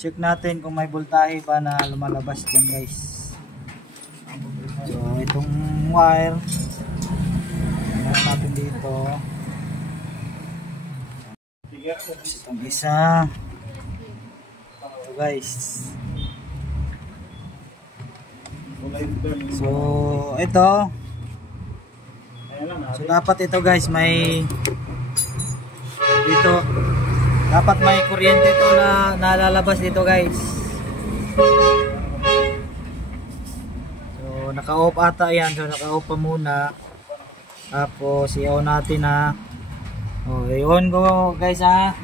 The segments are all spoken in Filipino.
check natin kung may voltahe ba na lumalabas dyan guys. So itong wire meron natin dito, itong isa, ito guys. So ito, so dapat ito guys may dito, dapat may kuryente ito na nalalabas dito guys. So naka-off ata yan, so naka-off pa muna. Tapos i-on natin ha. Oh, i-on ko guys ha.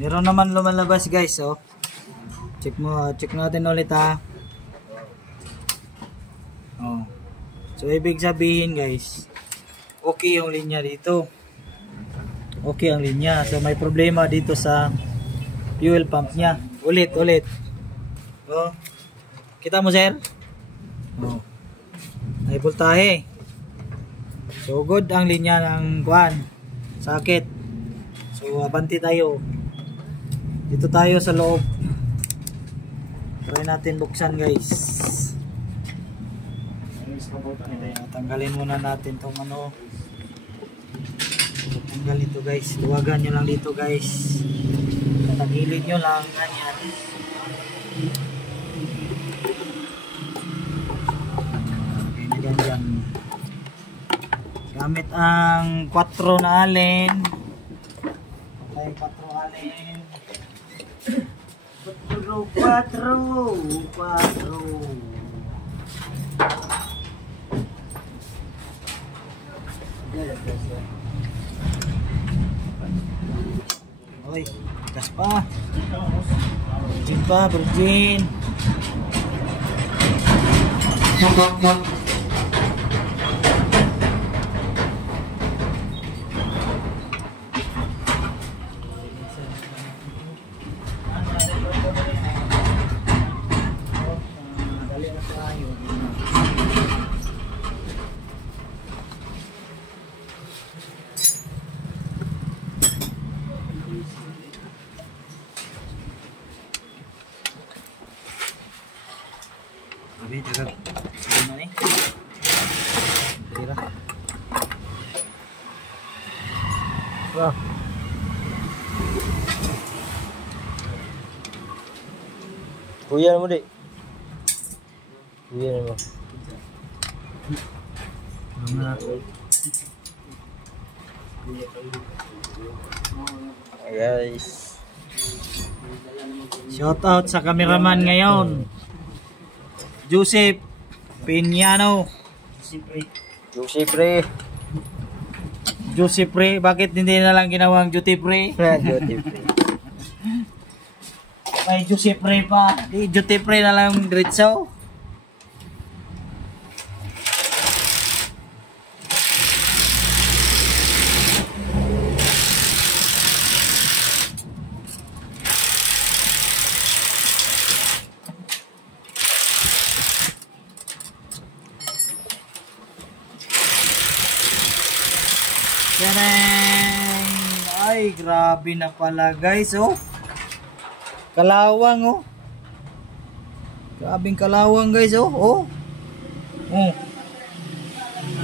Meron naman lumalabas guys. Oh. Check natin ulit ha. Oh. So ibig sabihin guys, okay yung linya dito. Okay ang linya. So may problema dito sa fuel pump niya. Ulit. Oh. Kita mo sir? Oh. May voltahe. So good ang linya ng kuan. Sakit. So abanti tayo. Dito tayo sa loob. Try natin buksan guys. Tanggalin muna natin tong ano. Tanggal ito guys. Luwagan nyo lang dito guys. Tagilid nyo lang. Ganyan. Ganyan. Gamit ang 4 na allen. Ay 4 allen. 4. Oy, gas pa. Virgin. Abi, jaga. Ano ni? Tira. Wah. Kuya mo di. Kuya mo. Guys. Shout out sa cameraman ngayon. Joseph Piñano. Joseph Pre. Bakit hindi na lang ginawang Duty Pre? May Joseph Pre pa. Duty Pre na lang diretso. Yan. Ay, grabe na pala guys, oh. Kalawang, oh. Grabing kalawang guys, oh.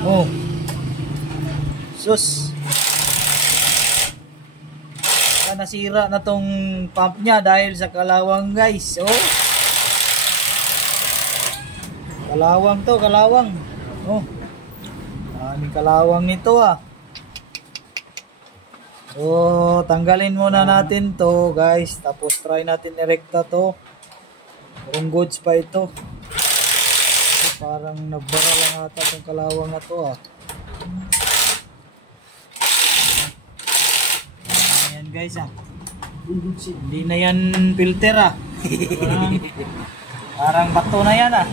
Oh. Sus. Nasira na tong pump niya dahil sa kalawang guys, oh. Kalawang to, kalawang. Oh. Maraming kalawang nito ah. So, tanggalin muna natin to guys. Tapos try natin i-recta to. Kung goods pa ito. So, parang nagbara lang ata itong kalawang na to ah. Ayan guys ah. Hindi na yan filter ah. Parang bato na yan ah.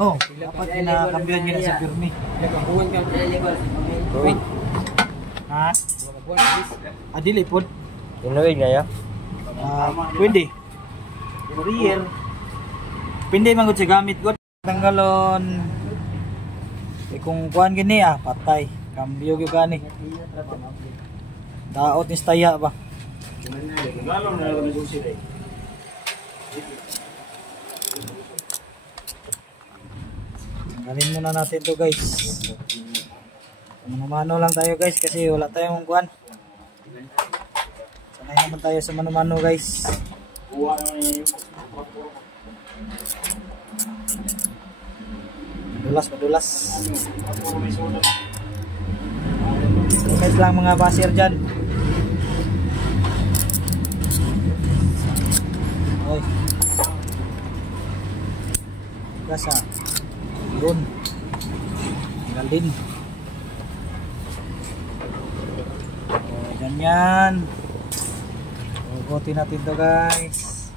Oh, dapat kinakambyan nyo na sa firme. Ha? Adili po. Inuwi nga ya? Pwede. Courier. Pwede manggod sa gamit god. Tanggalon. Kung kuan gini patay. Kambyo gyud gani. Daot ni staya ba. Tanggalin muna natin to guys. Mano lang tayo guys kasi wala tayong kuan. Sanay naman tayo sa mano-mano guys. Madulas. Guys lang mga basir dyan. Oy. Gasa. Yun. Tinggal din. O, ganyan. Ugutin natin to guys.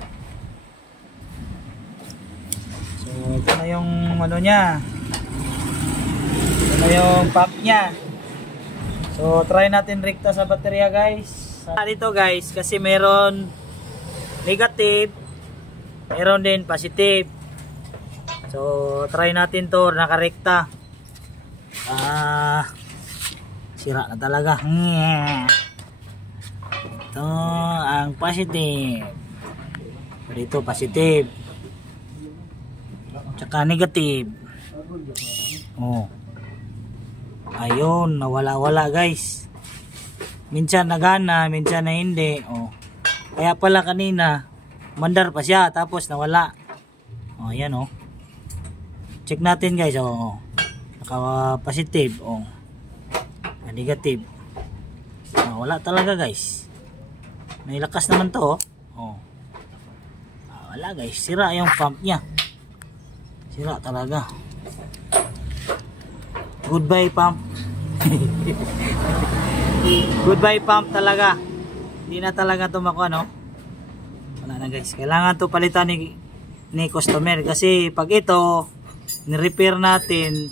So, ito na yung ano nya. Ito na yung pump nya. So, try natin rekta sa baterya guys. Dito guys, kasi meron negative, meron din positive. So, try natin to nakarekta. Sira na talaga. Ito ang positive. Dito positive. Tsaka negative. Oh. Ayun, nawala-wala guys. Minsan nagana, minsan na hindi. Oh. Kaya pala kanina, mandar pa siya, tapos nawala. Oh, ayan oh. Check natin guys, oh. Naka-positive, oh. Negative. Oh, wala talaga guys. May lakas naman to, oh. Wala guys, sira yung pump niya. Sira talaga. Goodbye pump. Goodbye pump talaga. Hindi na talaga tumakbo, no? Wala na guys. Kailangan to palitan ni customer kasi pag ito ni-repair natin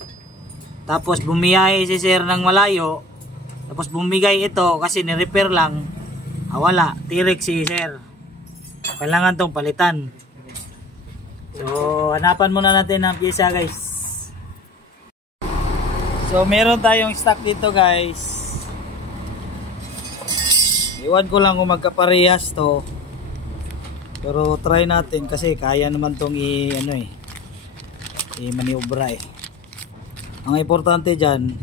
tapos bumiyahe si sir ng malayo tapos bumigay ito kasi ni-repair lang, wala, tirik si sir. Kailangan tong palitan. So hanapan muna natin ang pyesa guys. So meron tayong stock dito guys. Iwan ko lang kung magkaparehas to. Pero try natin kasi kaya naman tong i-maniobra eh. Ang importante dyan,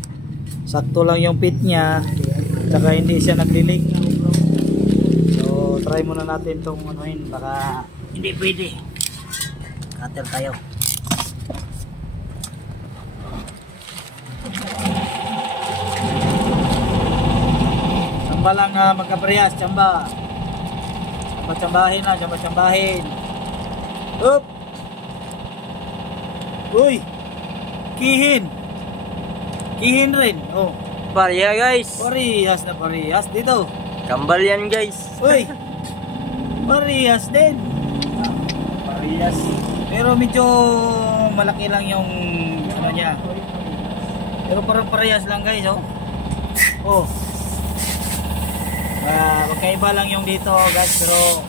sakto lang yung fit nya, saka hindi siya nag-leak. So try muna natin tong anuhin, baka hindi pwede. Cutter tayo. Tsamba lang magkaparehas, tsamba. Tsambahin na, tsambahin. Up! Uy! Kihin! Kihin rin, oh. Pareha guys. Parehas na parehas dito. Kambal yan guys. Uy! Parehas din. Parehas. Pero medyo malaki lang yung ano niya. Pero parang parehas lang guys, oh. Oh. Magkaiba lang yung dito guys, pero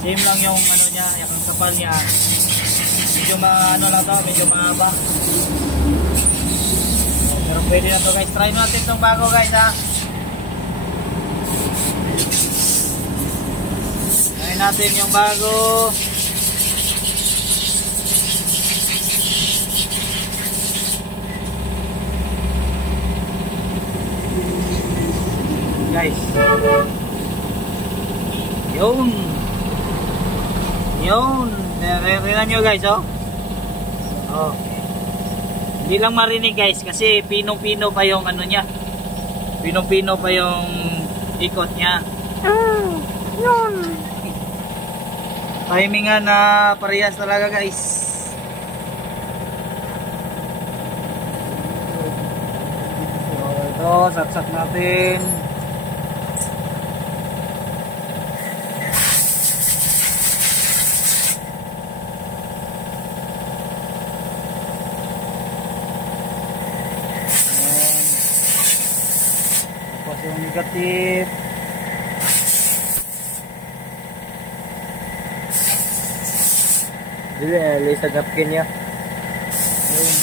same lang yung ano niya, yung kapal niya. Medyo ano lang to, medyo mahaba. Pero pwede na to guys. Try natin itong bago guys ha. Try natin yung bago. Guys. Yun. Narinig nyo guys, oh. Oh. Hindi lang marinig guys kasi pinong-pino pa yung ano niya. Pinong-pino pa yung ikot niya. Yun. Timingan na parehas talaga guys. So, ito, saksak natin. Yung negative. Dili, lisa gapkin niya. Yun.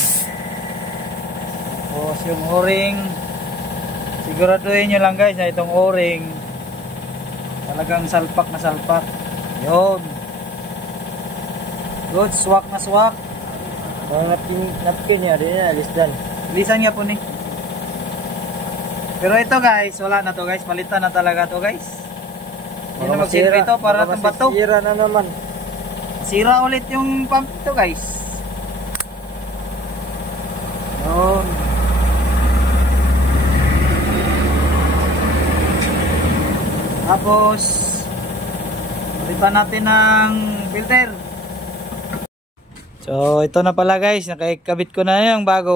Tapos yung o-ring, siguraduhin nyo lang guys na itong o-ring talagang salpak na salpak. Yun. Good, swak na swak. Mga napkin niya rin na, lisdan. Lisan nga po ni. Pero ito guys, wala na to guys. Palitan na talaga to guys. Hindi na magsilbi ito para itong bato. Masisira na naman. Sira ulit yung pump ito guys. Yun. Tapos palitan natin ng filter. So ito na pala guys, nakikabit ko na yung bago.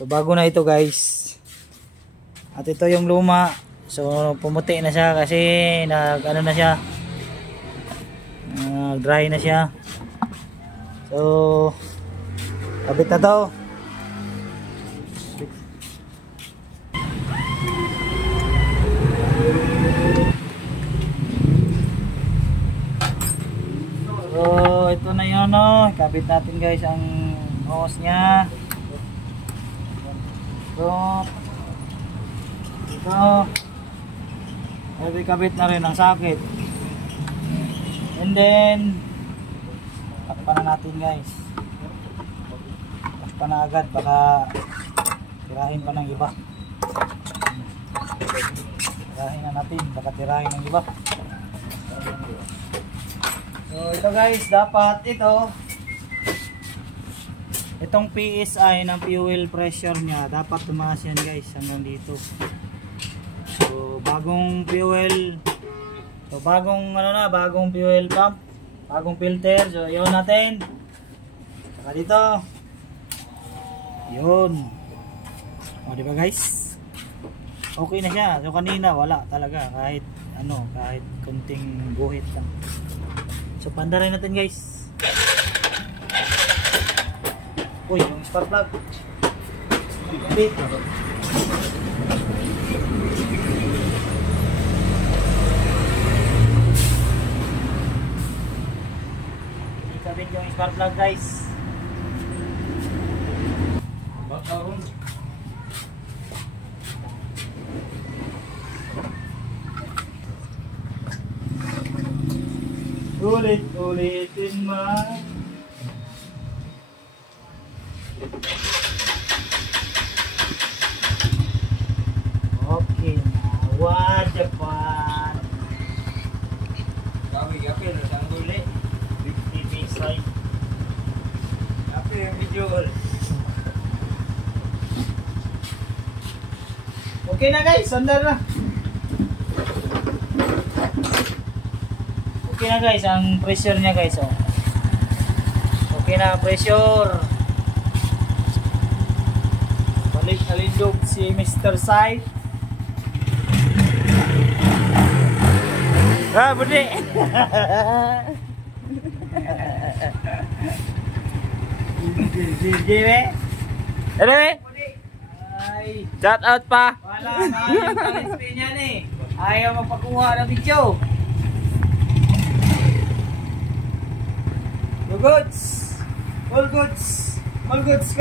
So bago na ito guys. At ito yung luma. So pumuti na siya kasi ano na siya. Dry na siya. So kabit na to. So ito na yun, no? Kabit natin guys ang hose nya. So ito kabit na rin ang sakit. And then takpan na natin guys. Takpan na agad, baka tirahin pa ng iba. Tirahin na natin, baka tirahin ng iba. So ito guys, dapat itong PSI ng fuel pressure nya dapat tumaas yan guys hanggang dito. So bagong fuel, bagong fuel pump, bagong filter. So yun natin. Saka dito. Yun. O diba guys? Okay na siya. So kanina wala talaga kahit kahit kunting guhit lang. So pandarin natin guys. Uy, yung spark plug. Kabit. Ikabit yung spark plug guys. Bakaroon. Ulit-ulitin man. Okay na. What the fun? Gapi na sang ulit. 50 PSI. Gapi yung video. Okay na guys, sandal na. Okay na guys, ang pressure niya guys, oh. Okay na ang pressure. Balik alindog si Mr. Sai. Ah, budi. Gini. Ano eh? Ay, Shout out pa. wala na yung talent pin niya ni. Ayaw magpakuha ng video. Goods! All goods! All goods!